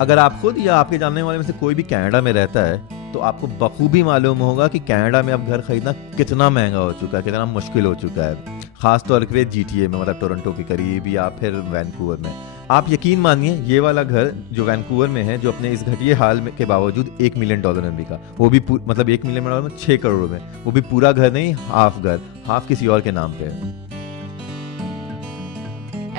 अगर आप खुद या आपके जानने वाले में से कोई भी कनाडा में रहता है तो आपको बखूबी मालूम होगा कि कनाडा में अब घर खरीदना कितना महंगा हो चुका है, कितना मुश्किल हो चुका है, खास तौर पे जीटीए में, मतलब टोरंटो के करीब या फिर वैंकूवर में। आप यकीन मानिए ये वाला घर जो वैंकूवर में है, जो अपने इस घटिया हाल में के बावजूद $1 मिलियन में बिका, वो भी मतलब $1 मिलियन में 6 करोड़ में, वो भी पूरा घर नहीं, हाफ घर, हाफ किसी और के नाम पे है।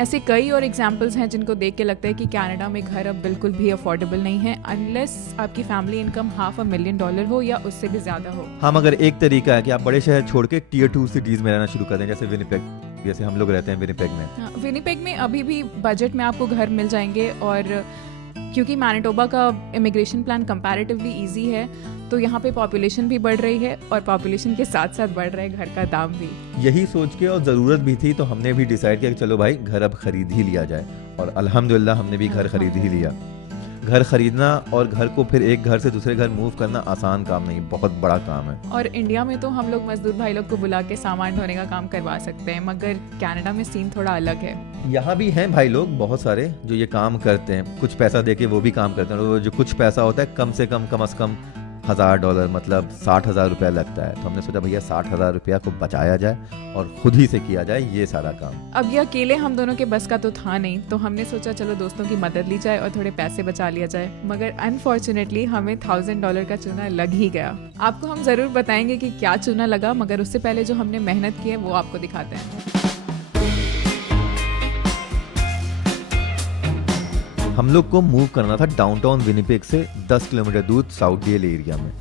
ऐसे कई और एग्जाम्पल्स हैं जिनको देख के लगता है कि कनाडा में घर अब बिल्कुल भी अफोर्डेबल नहीं है अनलेस आपकी फैमिली इनकम $500,000 हो या उससे भी ज़्यादा हो। हाँ, मगर एक तरीका है कि आप बड़े शहर छोड़ के टियर 2 सिटीज़ में रहना शुरू कर दें, जैसे विनिपेग, जैसे हम लोग रहते हैं विनिपेग में। हाँ, विनिपेग में अभी भी बजट में आपको घर मिल जाएंगे, और क्योंकि मैनिटोबा का इमिग्रेशन प्लान कंपैरेटिवली इजी है तो यहाँ पे पॉपुलेशन भी बढ़ रही है और पॉपुलेशन के साथ साथ बढ़ रहा है घर का दाम भी। यही सोच के और ज़रूरत भी थी तो हमने भी डिसाइड किया कि चलो भाई घर अब खरीद ही लिया जाए, और अल्हम्दुलिल्लाह हमने भी घर खरीद ही लिया। घर खरीदना और घर को फिर एक घर से दूसरे घर मूव करना आसान काम नहीं, बहुत बड़ा काम है। और इंडिया में तो हम लोग मजदूर भाई लोग को बुला के सामान ढोने का काम करवा सकते हैं, मगर कनाडा में सीन थोड़ा अलग है। यहाँ भी हैं भाई लोग बहुत सारे जो ये काम करते हैं, कुछ पैसा देके वो भी काम करते हैं, और जो कुछ पैसा होता है कम से कम $1,000 मतलब $60,000 लगता है। तो हमने सोचा भैया $60,000 को बचाया जाए और खुद ही से किया जाए ये सारा काम। अब ये अकेले हम दोनों के बस का तो था नहीं, तो हमने सोचा चलो दोस्तों की मदद ली जाए और थोड़े पैसे बचा लिया जाए, मगर अनफॉर्चुनेटली हमें $1,000 का चूना लग ही गया। आपको हम जरूर बताएंगे कि क्या चूना लगा, मगर उससे पहले जो हमने मेहनत की है वो आपको दिखाते हैं। हम लोग को मूव करना था डाउनटाउन विनिपेग से 10 किलोमीटर दूर साउथडेल एरिया में।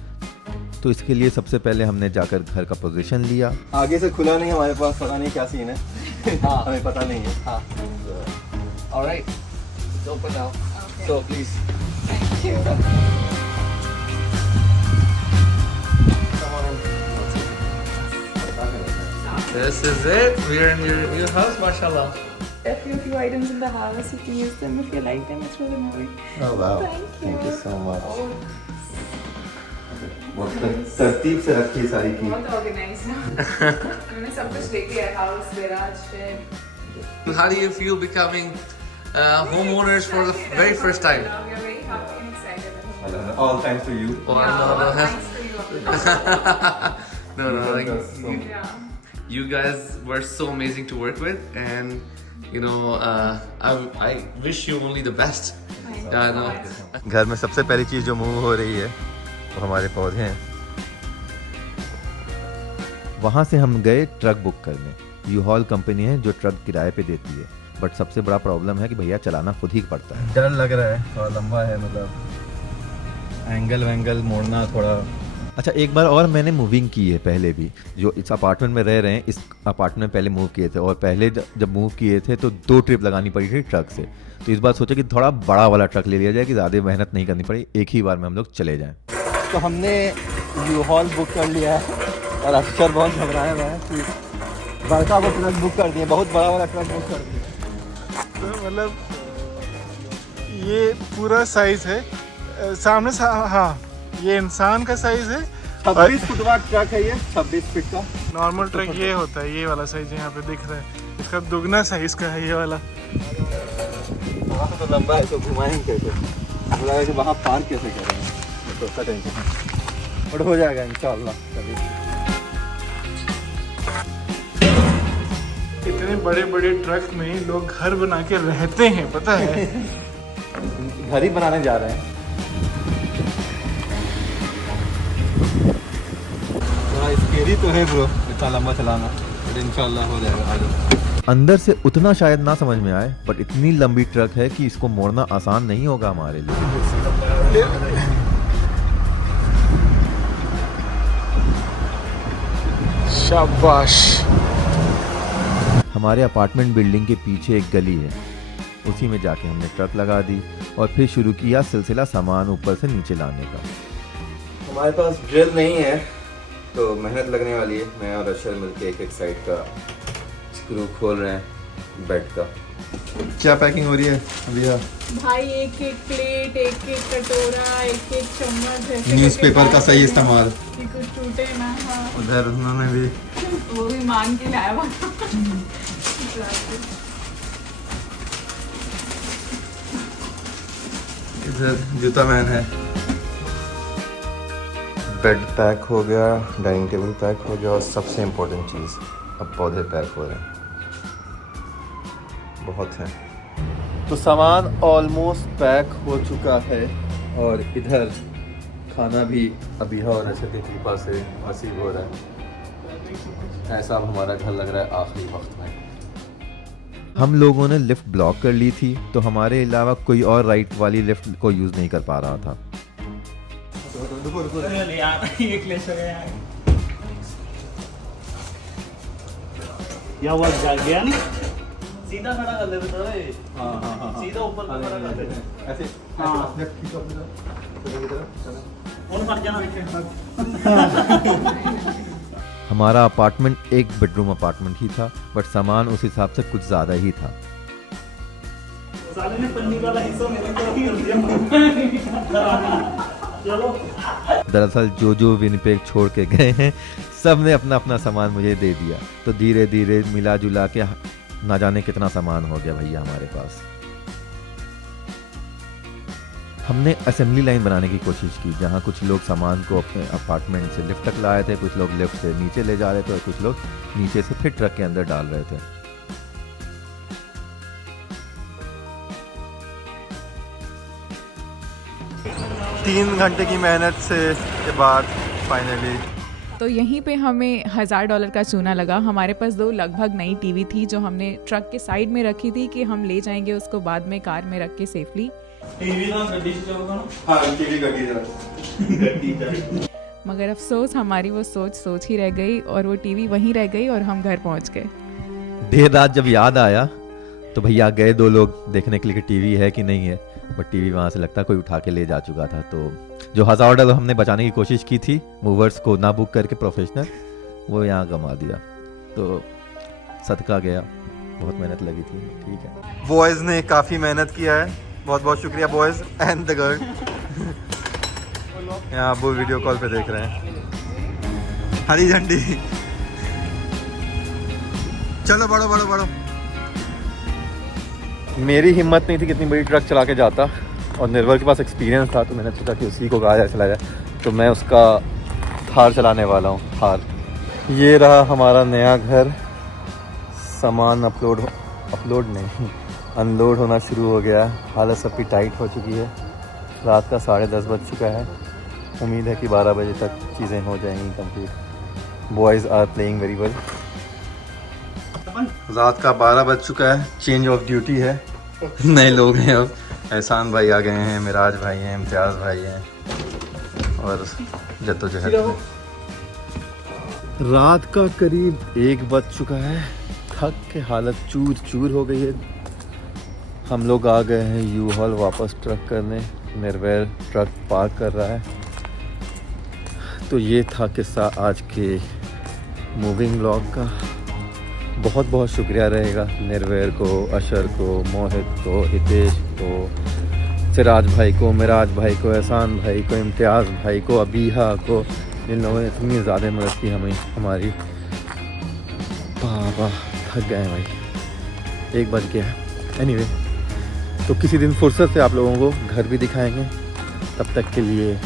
तो इसके लिए सबसे पहले हमने जाकर घर का पोजीशन लिया। आगे से खुला नहीं हमारे पास, पता नहीं क्या सीन है। हाँ, हमें पता नहीं है। हाँ। Alright, it's open now. So please. This is it. We're in your new house, mashallah. A few items in the house, you can use them if you like them, throw them away. Oh wow. Thank you so much. बहुत तरतीब से रखी सारी की। बहुत organised है। मैंने सब कुछ लेके आया, house, garage, shed. How do you feel becoming homeowners for the very first time? We are very happy and excited. All thanks to you. Oh, Yeah, thanks to you. no, like, Yeah. you guys were so amazing to work with, and you know, I wish you only the best. No. घर में सबसे पहली चीज जो move हो रही है वो हमारे पौधे हैं। वहाँ से हम गए ट्रक बुक करने। यू-हॉल कंपनी है जो ट्रक किराए पे देती है, बट सबसे बड़ा प्रॉब्लम है कि भैया चलाना खुद ही पड़ता है। डर लग रहा है, थोड़ा लंबा है, मतलब एंगल वैंगल मोड़ना थोड़ा। अच्छा, एक बार और मैंने मूविंग की है पहले भी, जो इस अपार्टमेंट में रह रहे हैं, इस अपार्टमेंट में पहले मूव किए थे, और पहले जब मूव किए थे तो 2 ट्रिप लगानी पड़ी थी ट्रक से। तो इस बार सोचा कि थोड़ा बड़ा वाला ट्रक ले लिया जाए कि ज़्यादा मेहनत नहीं करनी पड़ी, एक ही बार में हम लोग चले जाएं। तो हमने यू-हॉल बुक कर लिया है और अक्षर बहुत घबराया हुआ है कि बड़का वो ट्रक बुक कर दिए, बहुत बड़ा वाला ट्रक बुक कर दिया। तो मतलब ये पूरा साइज है सामने हाँ, ये इंसान का साइज है। 26 फुट का ट्रक है ये, 26 फीट का। नॉर्मल ट्रक ये होता है, ये वाला साइज यहाँ पे दिख रहा है, इसका दुगना साइज का है ये वाला। वहाँ तो लंबा है, तो घुमाएंगे कैसे, बोला कि वहाँ पार कैसे करेंगे, तो उसका टेंशन है, और हो जाएगा इंशाल्लाह कभी। इतने बड़े बड़े ट्रक में लोग घर बना के रहते हैं, पता है। घर ही बनाने जा रहे हैं। थोड़ा स्केरी तो है ब्रो, इतना लंबा चलाना, बट इंशाल्लाह हो जाएगा। अंदर से उतना शायद ना समझ में आए, बट इतनी लंबी ट्रक है कि इसको मोड़ना आसान नहीं होगा हमारे लिए। शाबाश। हमारे अपार्टमेंट बिल्डिंग के पीछे एक गली है, उसी में जाके हमने ट्रक लगा दी और फिर शुरू किया सिलसिला सामान ऊपर से नीचे लाने का। हमारे पास ड्रिल नहीं है तो मेहनत लगने वाली है। मैं और अशर मिलके एक एक साइड का स्क्रू खोल रहे हैं बेड का। क्या पैकिंग हो रही है अभी? भाई एक एक प्लेट, एक एक कटोरा, एक एक चम्मच, न्यूज़पेपर का सही इस्तेमाल, कि कुछ टूटे ना। हाँ, उधर उन्होंने भी वो भी मांग के लाया हुआ। इधर जूता मैन है। बेड पैक हो गया, डाइनिंग टेबल पैक हो गया और सबसे इम्पोर्टेंट चीज़, अब पौधे पैक हो रहे हैं। बहुत है। तो सामान ऑलमोस्ट पैक हो चुका है और इधर खाना भी अभी और अच्छे की कृपा से नसीब हो रहा है। ऐसा अब हमारा घर लग रहा है आखिरी वक्त में। हम लोगों ने लिफ्ट ब्लॉक कर ली थी, तो हमारे अलावा कोई और राइट वाली लिफ्ट को यूज़ नहीं कर पा रहा था। या वो जाग गया नहीं, सीधा खड़ा कर ले बेटा। हाँ, सीधा ऊपर खड़ा कर ले ऐसे। हाँ, और मर जाना। हमारा अपार्टमेंट एक बेडरूम अपार्टमेंट ही था, बट सामान उस हिसाब से कुछ ज़्यादा ही था। साले ने पन्नी वाला हिस्सा मेरे को ही दिया। चलो। दरअसल जो विनिपेग छोड़ के गए हैं, सब ने अपना अपना सामान मुझे दे दिया, तो धीरे धीरे मिला जुला के ना जाने कितना सामान हो गया भैया हमारे पास। हमने असेंबली लाइन बनाने की कोशिश की, जहाँ कुछ लोग सामान को अपने अपार्टमेंट से लिफ्ट तक लाए थे, कुछ लोग लिफ्ट से नीचे ले जा रहे थे और कुछ लोग नीचे से फिर ट्रक के अंदर डाल रहे थे। तीन घंटे की मेहनत के बाद फाइनली तो यहीं पे हमें $1000 का चूना लगा। हमारे पास 2 लगभग नई टीवी थी जो हमने ट्रक के साइड में रखी थी कि हम ले जाएंगे उसको बाद में कार में रख के सेफली। टीवी ना गड्डी से जाओगा ना। हाँ, टीवी गड्डी मगर अफसोस हमारी वो सोच ही रह गई और वो टीवी वहीं रह गई और हम घर पहुंच गए। देर रात जब याद आया तो भैया गए 2 लोग देखने के लिए कि टीवी है कि नहीं है, बट टीवी वहाँ से लगता कोई उठा के ले जा चुका था। तो जो $1000 हमने बचाने की कोशिश की थी मूवर्स को ना बुक करके प्रोफेशनल, वो यहाँ कमा दिया। तो सदका गया, बहुत मेहनत लगी थी। ठीक है, बॉयज़ ने काफ़ी मेहनत किया है, बहुत बहुत शुक्रिया बॉयज़ एंड द गर्ल। यहाँ वो वीडियो कॉल पे देख रहे हैं। हरी झंडी, चलो बढ़ो बढ़ो बढ़ो। मेरी हिम्मत नहीं थी कितनी बड़ी ट्रक चला के जाता, और निर्वल के पास एक्सपीरियंस था, तो मैंने सोचा कि उसी को कहा जाए चला जाए, तो मैं उसका थार चलाने वाला हूँ। थार। ये रहा हमारा नया घर। सामान अपलोड नहीं अनलोड होना शुरू हो गया। हालत सबकी टाइट हो चुकी है। रात का 10:30 बज चुका है। उम्मीद है कि 12 बजे तक चीज़ें हो जाएंगी complete. Boys are playing very well. रात का 12 बज चुका है। चेंज ऑफ ड्यूटी है, नए लोग हैं अब। एहसान भाई आ गए हैं, मिराज भाई हैं, इम्तियाज़ भाई हैं और जद्दोजहद। रात का करीब 1 बज चुका है। थक के हालत चूर चूर हो गई है। हम लोग आ गए हैं यू हॉल वापस ट्रक करने। निर्वैर ट्रक पार्क कर रहा है। तो ये था किस्सा आज के मूविंग व्लॉग का। बहुत बहुत शुक्रिया रहेगा निर्वैर को, अशर को, मोहित को, हितेश को, सिराज भाई को, मिराज भाई को, एहसान भाई को, इम्तियाज़ भाई को, अबीहा को, जिन लोगों ने इतनी ज़्यादा मदद की हमें हमारी। बाबा थक गए भाई, 1 बज गया। एनीवे, तो किसी दिन फुर्सत से आप लोगों को घर भी दिखाएंगे। तब तक के लिए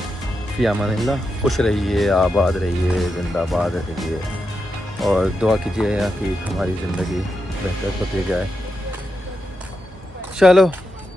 फ़ी अमानिल्लाह। खुश रहिए, आबाद रहिए, जिंदाबाद रहिए और दुआ कीजिए कि हमारी ज़िंदगी बेहतर होती जाए। चलो